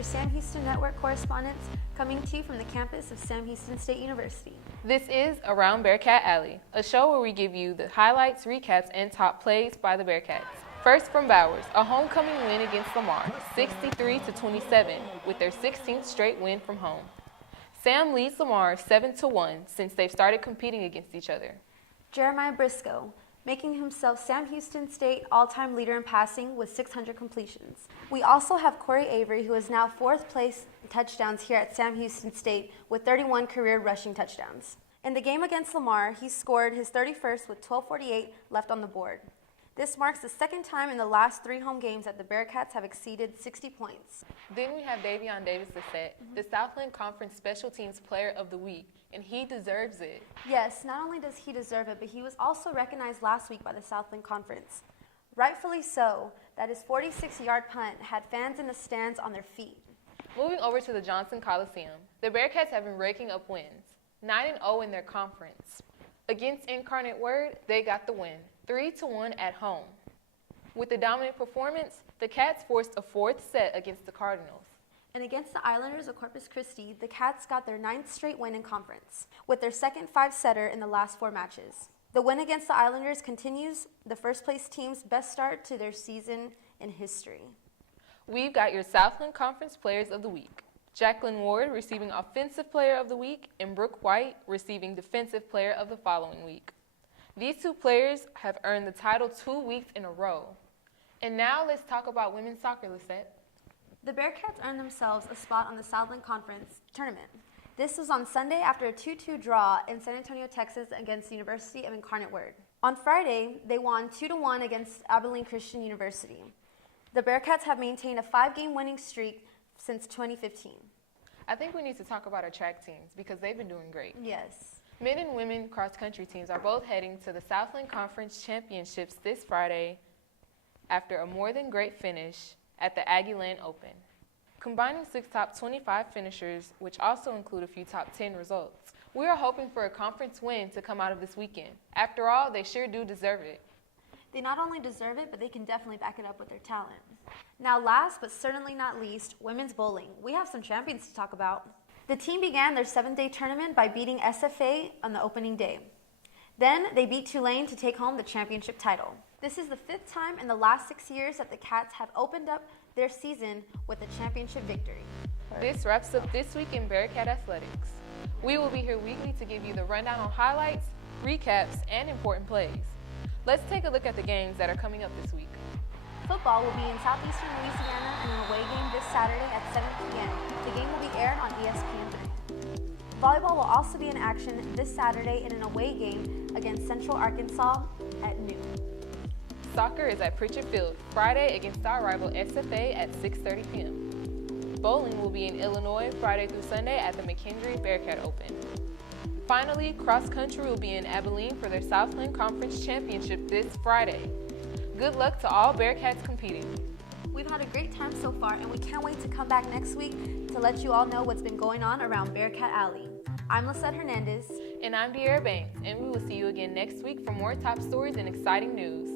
your Sam Houston Network correspondents, coming to you from the campus of Sam Houston State University. This is Around Bearkat Alley, a show where we give you the highlights, recaps, and top plays by the Bearkats. First from Bowers, a homecoming win against Lamar, 63-27, with their 16th straight win from home. Sam leads Lamar 7-1 since they've started competing against each other. Jeremiah Briscoe, making himself Sam Houston State all-time leader in passing with 600 completions. We also have Corey Avery, who is now fourth place in touchdowns here at Sam Houston State with 31 career rushing touchdowns. In the game against Lamar, he scored his 31st with 12:48 left on the board. This marks the second time in the last 3 home games that the Bearkats have exceeded 60 points. Then we have Davion Davis Lisette, the Southland Conference Special Teams Player of the Week, and he deserves it. Yes, not only does he deserve it, but he was also recognized last week by the Southland Conference. Rightfully so, that his 46-yard punt had fans in the stands on their feet. Moving over to the Johnson Coliseum, the Bearkats have been raking up wins, 9-0 in their conference. Against Incarnate Word, they got the win, 3-1 at home. With a dominant performance, the Cats forced a 4th set against the Cardinals. And against the Islanders of Corpus Christi, the Cats got their 9th straight win in conference, with their second 5-setter in the last 4 matches. The win against the Islanders continues the first-place team's best start to their season in history. We've got your Southland Conference Players of the Week. Jacqueline Ward receiving Offensive Player of the Week and Brooke White receiving Defensive Player of the following week. These 2 players have earned the title 2 weeks in a row. And now let's talk about women's soccer, Lisette. The Bearkats earned themselves a spot on the Southland Conference tournament. This was on Sunday after a 2-2 draw in San Antonio, Texas against the University of Incarnate Word. On Friday, they won 2-1 against Abilene Christian University. The Bearkats have maintained a 5-game winning streak since 2015. I think we need to talk about our track teams because they've been doing great. Yes. Men and women cross-country teams are both heading to the Southland Conference Championships this Friday after a more than great finish at the Aggieland Open. Combining 6 top 25 finishers, which also include a few top 10 results. We are hoping for a conference win to come out of this weekend. After all, they sure do deserve it. They not only deserve it, but they can definitely back it up with their talent. Now last, but certainly not least, women's bowling. We have some champions to talk about. The team began their 7th-day tournament by beating SFA on the opening day. Then they beat Tulane to take home the championship title. This is the 5th time in the last 6 years that the Cats have opened up their season with a championship victory. This wraps up This Week in Bearkat Athletics. We will be here weekly to give you the rundown on highlights, recaps, and important plays. Let's take a look at the games that are coming up this week. Football will be in southeastern Louisiana in an away game this Saturday at 7 p.m. The game will be aired on ESPN3. Volleyball will also be in action this Saturday in an away game against Central Arkansas at noon. Soccer is at Pritchard Field Friday against our rival SFA at 6:30 p.m. Bowling will be in Illinois Friday through Sunday at the McKendree Bearkat Open. Finally, cross country will be in Abilene for their Southland Conference Championship this Friday. Good luck to all Bearkats competing. We've had a great time so far, and we can't wait to come back next week to let you all know what's been going on around Bearkat Alley. I'm Lisette Hernandez. And I'm Dierra, and we will see you again next week for more top stories and exciting news.